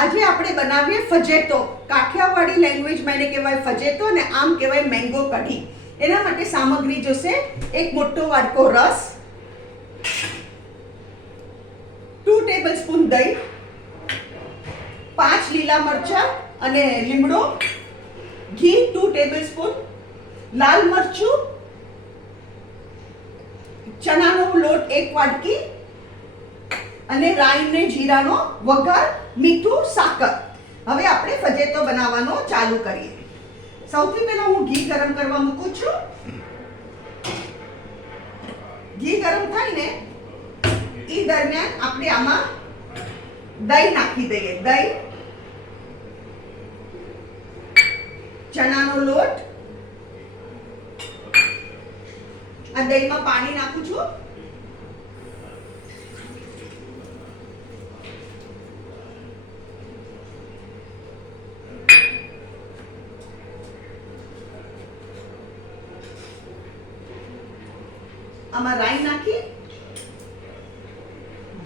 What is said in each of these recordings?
આજે આપણે બનાવીએ ફજેતો. કાઠિયાવાડી લેંગ્વેજમાં એને કહેવાય ફજેતો અને આમ કહેવાય મેંગો કઢી. એના માટે સામગ્રી જોશે: એક મોટો વાટકો રસ, 2 ટેબલસ્પૂન દહીં, 5 લીલા મરચાં અને લીમડો, ઘી 2 ટેબલસ્પૂન, લાલ મરચું, ચણાનો લોટ 1 વાટકી અને રાઈ ને જીરાનો વઘાર, મીઠું, સાકર. હવે આપણે ફજેતો બનાવવાનો ચાલુ કરીએ. સૌથી પહેલા હું ઘી ગરમ કરવા મૂકું છું. ઘી ગરમ થાય ને એ દરમિયાન આપણે આમાં દહીં નાખી દઈએ. દહીં, ચણાનો લોટ, આ દહીંમાં પાણી નાખું છું. આમાં રાઈ નાખી,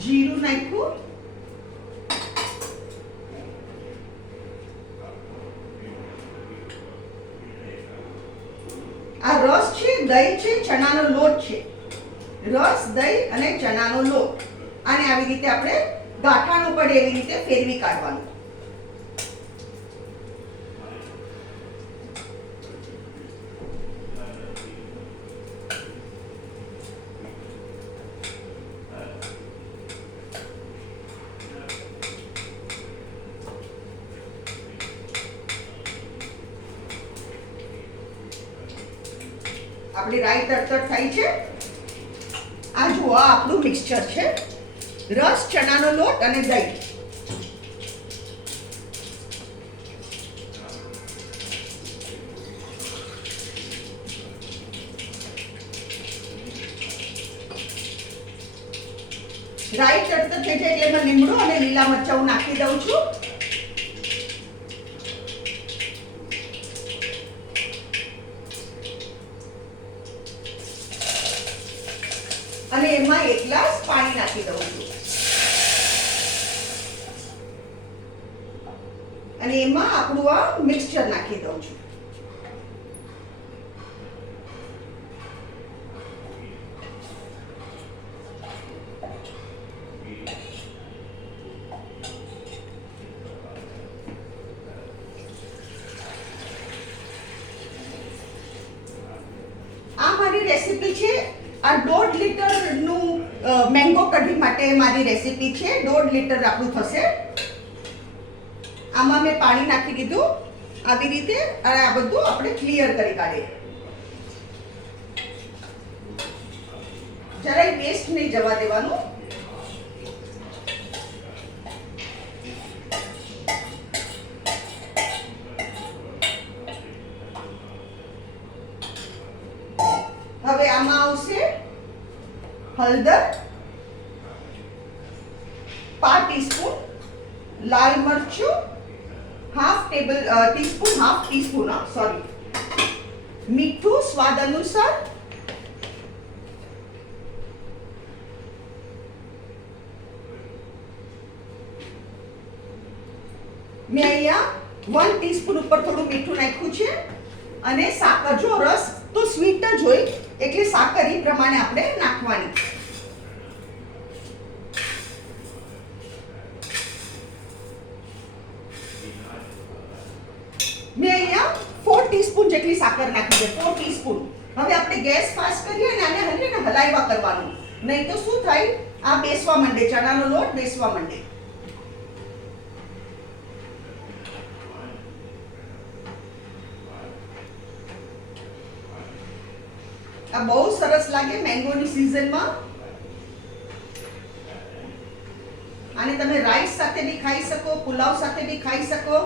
જીરું નાખ્યું, આ રસ છે, દહીં છે, ચણાનો લોટ છે. રસ, દહીં અને ચણાનો લોટ, આને આવી રીતે આપણે ગાંઠાનો પડે એવી રીતે ફેરવી કાઢવાનું. આપણી રાઈ તડતડ થઈ છે. આ જુઓ, આ આપણું મિક્સચર છે: રસ, ચણાનો લોટ અને દહીં. રાઈ તડતડ થઈ જાય એટલે એમાં લીમડો અને લીલા મરચાં હું નાખી દઉં છું. અને એમાં 1 ગ્લાસ પાણી નાખી દઉં છું. અને એમાં આપણું આ મિક્સચર નાખી દઉં છું. આ મારી રેસીપી છે. આ 1.5 લીટરનું મેંગો કઢી માટે મારી રેસીપી છે. 1.5 લીટર આપણું થશે. આમાં મેં પાણી નાખી દીધું આવી રીતે, અને આ બધું આપણે ક્લિયર કરી કાઢીએ. જરાય વેસ્ટ નહીં જવા દેવાનું. હવે આમાં આવશે હળદર, 1/2 ટીસ્પૂન, લાલ મરચું, હાફ ટીસ્પૂન, મીઠું સ્વાદ અનુસાર, મેં અહીંયા 1 ટીસ્પૂન ઉપર થોડું મીઠું નાખ્યું છે. અને સાકર, જો રસ તો સ્વીટ જ હોય એટલે સાકર એ પ્રમાણે આપણે નાખવાની. મેં અહીંયા 4 ટીસ્પૂન જેટલી સાકર નાખી છે. 4 ટીસ્પૂન. હવે આપણે ગેસ ફાસ્ટ કરીએ અને આને હલાવ્યા કરવાનું. નહીં તો શું થાય, આ બેસવા માંડે, ચણાનો લોટ બેસવા માંડે. આ બહુ સરસ લાગે મેંગોની સિઝનમાં. આને તમે રાઈસ સાથે બી ખાઈ શકો, પુલાવ સાથે બી ખાઈ શકો.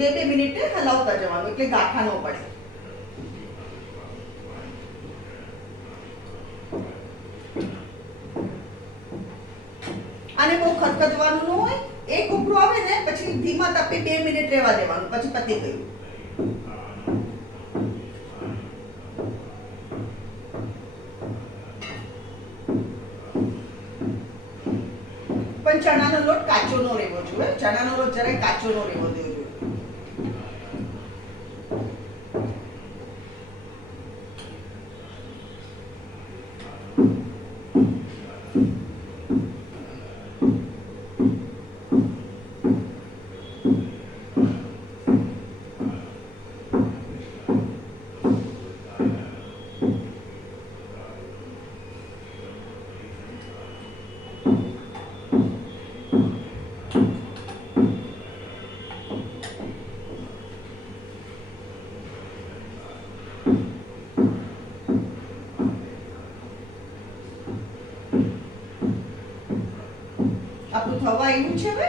2 મિનિટે હલાવતા જવાનું એટલે ગાંઠા ન પડે. આને બહુ ખદખદવાનું ન હોય. એક ઉભરો આવે ને પછી ધીમા તાપે 2 મિનિટ રહેવા દેવાનું, પછી પતી ગયું. પણ ચણાનો લોટ કાચો ન રહેવો જોઈએ. ચણાનો લોટ જરાય કાચો ન રહેવો જોઈએ. આપણું થવા આવ્યું છે હવે.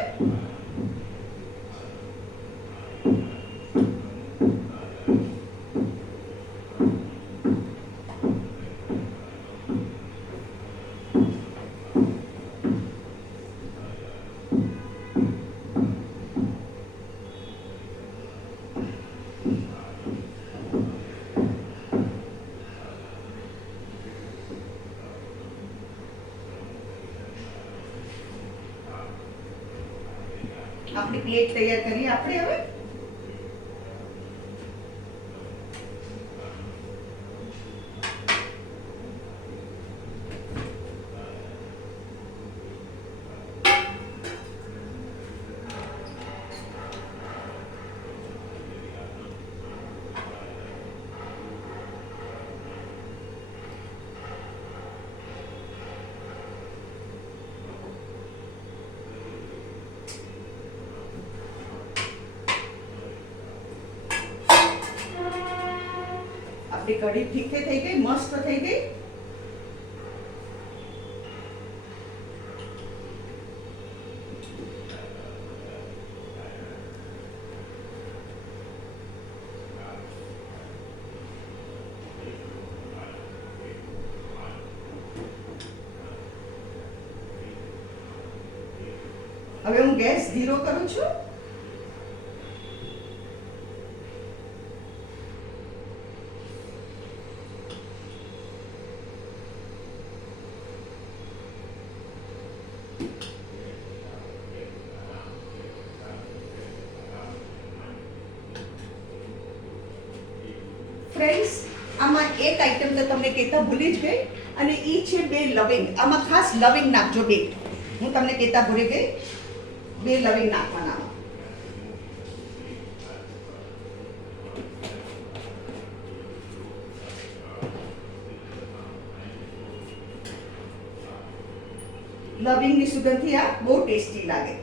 આપણી પ્લેટ તૈયાર કરીએ આપણે હવે. આપણી કઢી ઠીકે થઈ ગઈ, મસ્ત થઈ ગઈ. હવે હું ગેસ ધીરો કરું છું. ફ્રેન્ડ્સ, આમાં એક આઈટમ તો તમને કહેતા ભૂલી જ ગઈ, અને એ છે 2 લવિંગ. આમાં ખાસ લવિંગ નાખજો 2. હું તમને કહેતા ભૂલી ગઈ, 2 લવિંગ નાખવાના. લવિંગની સુગંધથી આ બહુ ટેસ્ટી લાગે.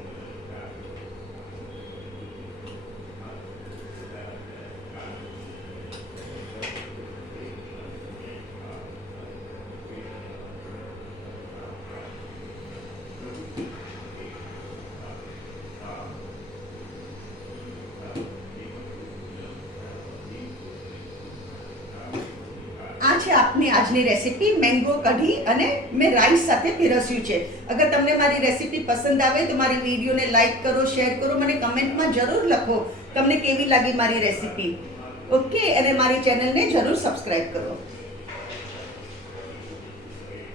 છે આપની આજની રેસીપી મેંગો કઢી, અને મેં રાઈસ સાથે પીરસ્યું છે. અગર તમને મારી રેસીપી પસંદ આવે તો મારી વિડીયોને લાઈક કરો, શેર કરો, મને કમેન્ટમાં જરૂર લખો તમને કેવી લાગી મારી રેસીપી. ઓકે, અને મારી ચેનલને જરૂર સબસ્ક્રાઇબ કરો.